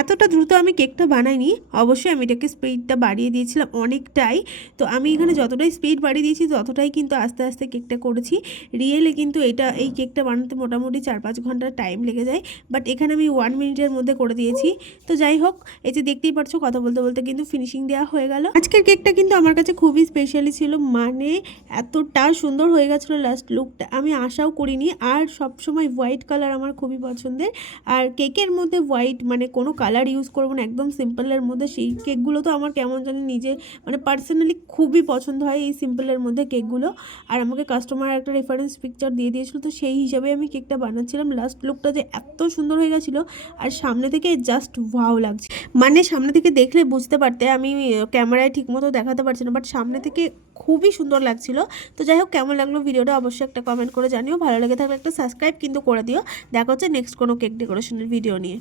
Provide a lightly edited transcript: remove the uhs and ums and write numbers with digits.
এতটা দ্রুত আমি কেকটা বানাইনি, অবশ্যই আমি এটাকে স্পিডটা বাড়িয়ে দিয়েছিলাম অনেকটাই। তো আমি এখানে যতটাই স্পিড বাড়িয়ে দিয়েছি ততটাই কিন্তু আস্তে আস্তে কেকটা করেছি। রিয়েলি কিন্তু এই কেকটা বানাতে মোটামুটি 4-5 ঘন্টা টাইম লেগে যায়, বাট এখানে আমি 1 মিনিটের মধ্যে করে দিয়েছি। তো যাই হোক, এই যে দেখতেই পারছো কথা বলতে বলতে কিন্তু ফিনিশিং দেওয়া হয়ে গেল। আজকের কেকটা কিন্তু আমার কাছে খুবই স্পেশালি ছিল, মানে এতটা সুন্দর হয়ে গেছিলো লাস্ট লুকটা, আমি আশাও করিনি। আর সবসময় হোয়াইট কালার আমার খুবই পছন্দের, আর কেকের মধ্যে হোয়াইট মানে কোনো কালার ইউজ করবো না, একদম সিম্পলের মধ্যে সেই কেকগুলো তো আমার কেমন জানি নিজে মানে পার্সোনালি খুবই পছন্দ হয় এই সিম্পলের মধ্যে কেকগুলো। আর আমাকে কাস্টমার একটা রেফারেন্স পিকচার দিয়ে দিয়েছিলো, তো সেই হিসাবে আমি কেকটা বানাচ্ছিলাম। লাস্ট লুকটা যে এত সুন্দর হয়ে গেছিলো, আর সামনে থেকে জাস্ট ওয়াও লাগছে, মানে সামনে থেকে দেখলে বুঝতে পারতে, আমি ক্যামেরায় ঠিকমতো দেখাতে পারছি না, বাট সামনে থেকে খুবই সুন্দর লাগছিল। তো যাই হোক, কেমন লাগলো ভিডিওটা অবশ্যই একটা কমেন্ট করে জানিও, ভালো লেগে থাকলে একটা সাবস্ক্রাইব কিন্তু করে দিও। দেখা হচ্ছে নেক্সট কোনো কেক ডেকোরেশনের ভিডিও নিয়ে।